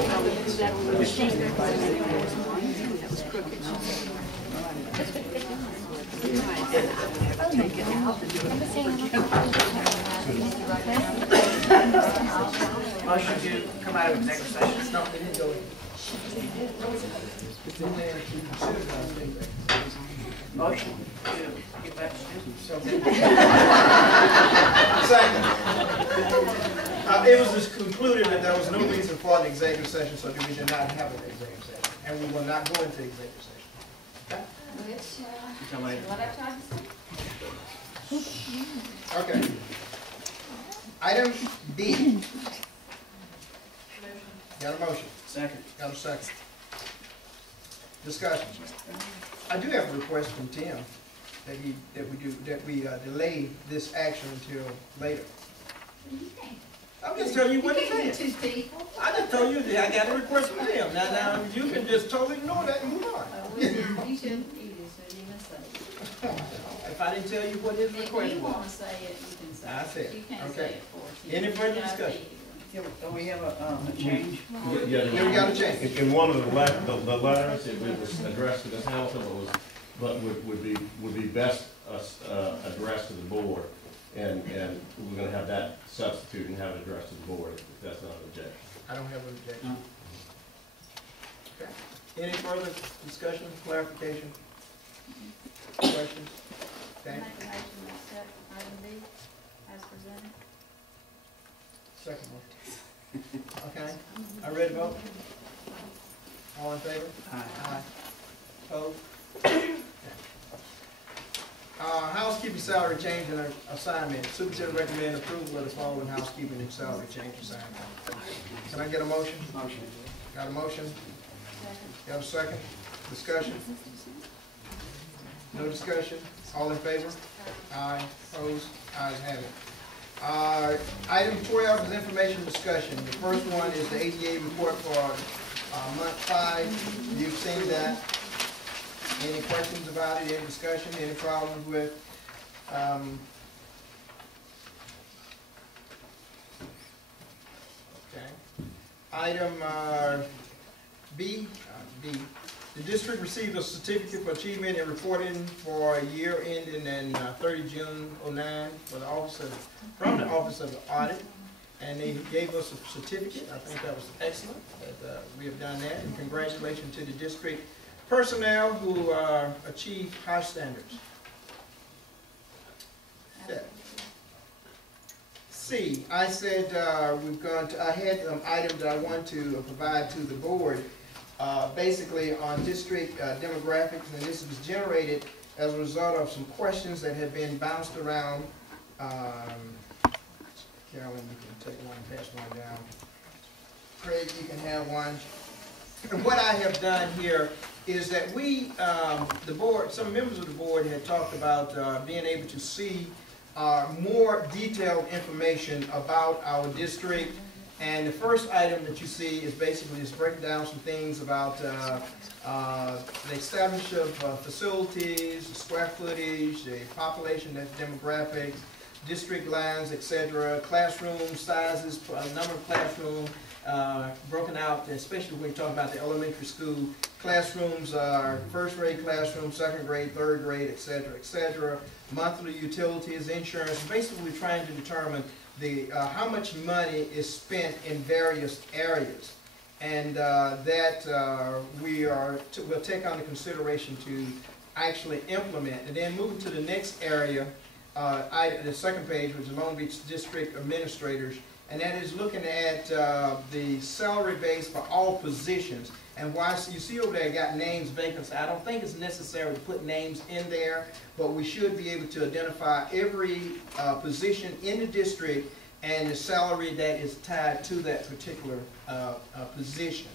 Motion to come out of executive session. No, they didn't go in. Motion to get back to Second. It was just concluded that there was no reason for an executive session, so we did not have an executive session, and we will not go into executive session. Okay. Okay. Item B. Got a motion? Second. Got a second. Discussion. I do have a request from Tim that we delay this action until later. I'm just telling you what it is. I just told you that I got a request from Tim. Now you can just totally ignore that and move on. You shouldn't eat it, so you must say it. If I didn't tell you what his request was. If you want to say it, you can say it. I said it. You can't Okay. say it for us. Any further discussion? Yeah, but we have a change. Yeah, we got to change. In one of the letters, it was addressed to the council, but would be best addressed to the board, and we're going to have that substitute and have it addressed to the board if that's not an objection. I don't have an objection. Okay. Any further discussion, clarification, questions? Okay. Make a motion to accept item B as presented. Second one. Okay. I ready to vote? All in favor? Aye. Opposed? Okay. Housekeeping salary change and assignment. Superintendent recommend approval of the following housekeeping and salary change assignment. Can I get a motion? Motion. Got a motion? Second. Got a second? Discussion? No discussion? All in favor? Aye. Opposed? Ayes have it. Item 12 is information discussion. The first one is the ADA report for month 5. You've seen that. Any questions about it? Any discussion? Any problems with? Okay. Item B. The district received a certificate for achievement in reporting for a year ending in 30 June 2009 from the Office of the Audit, and they gave us a certificate. I think that was excellent that we have done that, and congratulations to the district personnel who achieved high standards. C, I said I had some items that I want to provide to the board. Basically on district demographics, and this was generated as a result of some questions that had been bounced around. Carolyn, you can take one and pass one down. Craig, you can have one. And what I have done here is that we, the board, some members of the board had talked about being able to see more detailed information about our district. And the first item that you see is basically just breaking down some things about the establishment of facilities, the square footage, the population, the demographics, district lines, etc., classroom sizes, number of classrooms broken out, especially when you talk about the elementary school. Classrooms are first grade classroom, second grade, third grade, etc., etc. Monthly utilities, insurance. Basically, we're trying to determine how much money is spent in various areas, and that we'll take under consideration to actually implement, and then move to the next area, the second page, which is Long Beach District Administrators, and that is looking at the salary base for all positions. And why you see over there, I got names vacancy. I don't think it's necessary to put names in there, but we should be able to identify every position in the district and the salary that is tied to that particular position.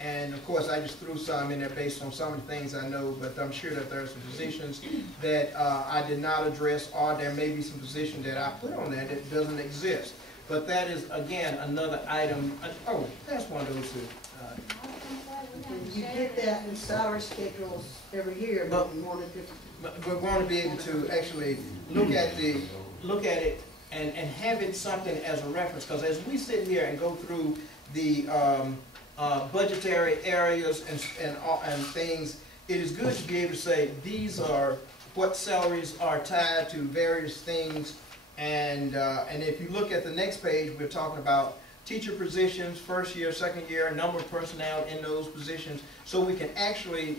And of course, I just threw some in there based on some of the things I know, but I'm sure that there are some positions that I did not address, or there may be some position that I put on there that doesn't exist. But that is, again, another item. Oh, that's one of those two. You get that in salary schedules every year, but we want to we want to be able to actually look at it and have it something as a reference, because as we sit here and go through the budgetary areas and things, it is good to be able to say, these are what salaries are tied to various things. And if you look at the next page, we're talking about teacher positions, first year, second year, number of personnel in those positions, so we can actually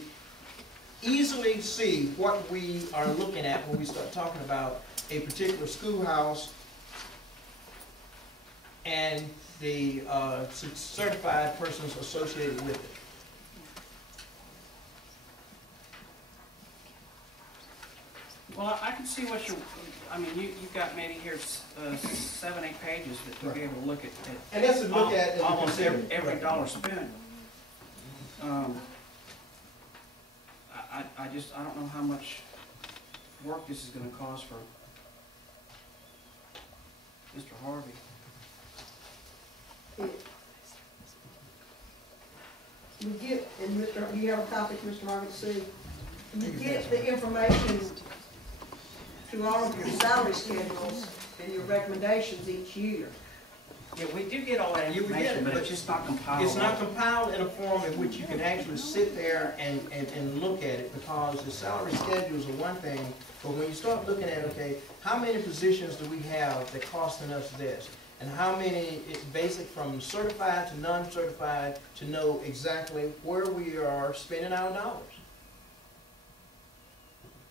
easily see what we are looking at when we start talking about a particular schoolhouse and the certified persons associated with it. Well, I can see what I mean, you've got maybe here 7, 8 pages that we'll be able to look at. And that's to look at almost every dollar spent. I don't know how much work this is gonna cost for Mr. Harvey. You get, and Mr., you have a copy, Mr. Harvey, to see, you get the information to all of your salary schedules and your recommendations each year. Yeah, we do get all that You would get information, it, but but it's just not compiled. It's not compiled in a form in which you can actually sit there and look at it, because the salary schedules are one thing, but when you start looking at, okay, how many positions do we have that costing us this? And how many, it's basic from certified to non-certified, to know exactly where we are spending our dollars.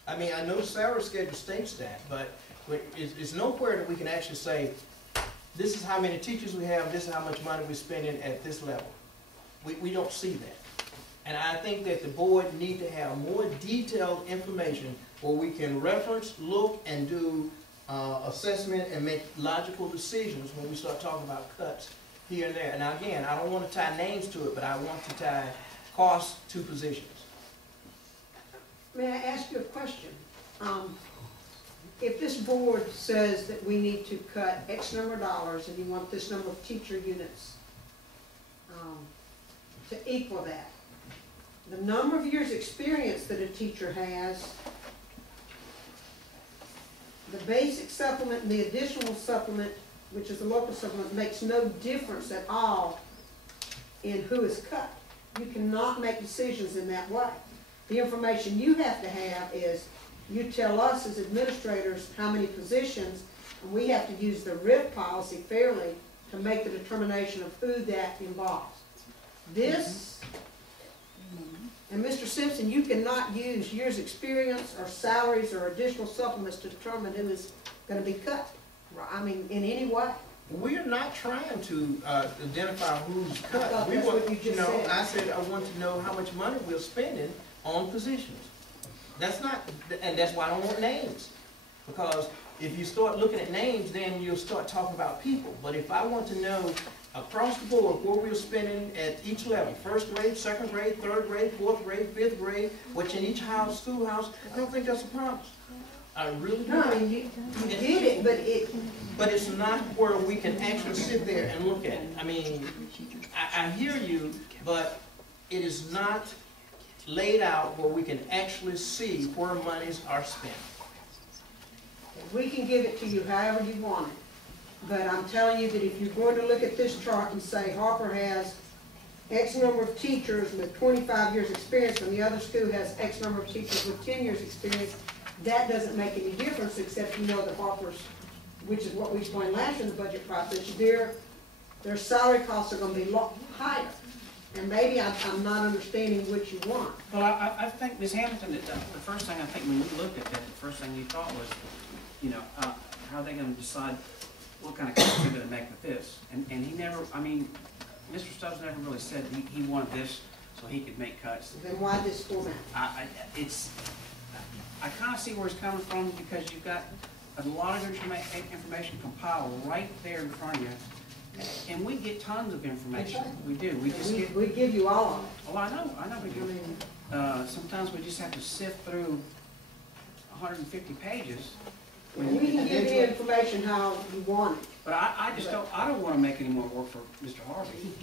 I mean, I know the salary schedule states that, but it's nowhere that we can actually say, this is how many teachers we have, this is how much money we're spending at this level. We don't see that. And I think that the board need to have more detailed information where we can reference, look, and do assessment and make logical decisions when we start talking about cuts here and there. And again, I don't want to tie names to it, but I want to tie costs to positions. May I ask you a question? If this board says that we need to cut X number of dollars and you want this number of teacher units to equal that, the number of years' experience that a teacher has, the basic supplement and the additional supplement, which is the local supplement, makes no difference at all in who is cut. You cannot make decisions in that way. The information you have to have is, you tell us as administrators how many positions, and we have to use the RIF policy fairly to make the determination of who that involves. This, and Mr. Simpson, you cannot use years' experience or salaries or additional supplements to determine who is going to be cut, I mean, in any way. We're not trying to identify who's I cut. thought We that's want, what you just know, said. I said I want to know how much money we're spending on positions. That's not, and that's why I don't want names. Because if you start looking at names, then you'll start talking about people. But if I want to know across the board where we're spending at each level, first grade, second grade, third grade, fourth grade, fifth grade, what's in each house, schoolhouse, I don't think that's a problem. I really No, I don't. mean, you did it, But it's not where we can actually sit there and look at it. I mean, I hear you, but it is not laid out where we can actually see where monies are spent. we can give it to you however you want it. But I'm telling you that if you're going to look at this chart and say Harper has X number of teachers with 25 years experience and the other school has X number of teachers with 10 years experience, that doesn't make any difference, except you know that Harper's, which is what we explained last year in the budget process, their salary costs are going to be a lot higher. And maybe I'm not understanding what you want. Well, I think, Ms. Hamilton, the first thing I think when you looked at that, the first thing you thought was, you know, how are they gonna decide what kind of cuts they're gonna make with this? And he never, I mean, Mr. Stubbs never really said he wanted this so he could make cuts. Then why this format? I kind of see where it's coming from, because you've got a lot of information compiled right there in front of you. And we get tons of information. We do. We just get. We give you all of it. Oh, I know we do. Sometimes we just have to sift through 150 pages. We can give you information how you want it. But I just don't want to make any more work for Mr. Harvey.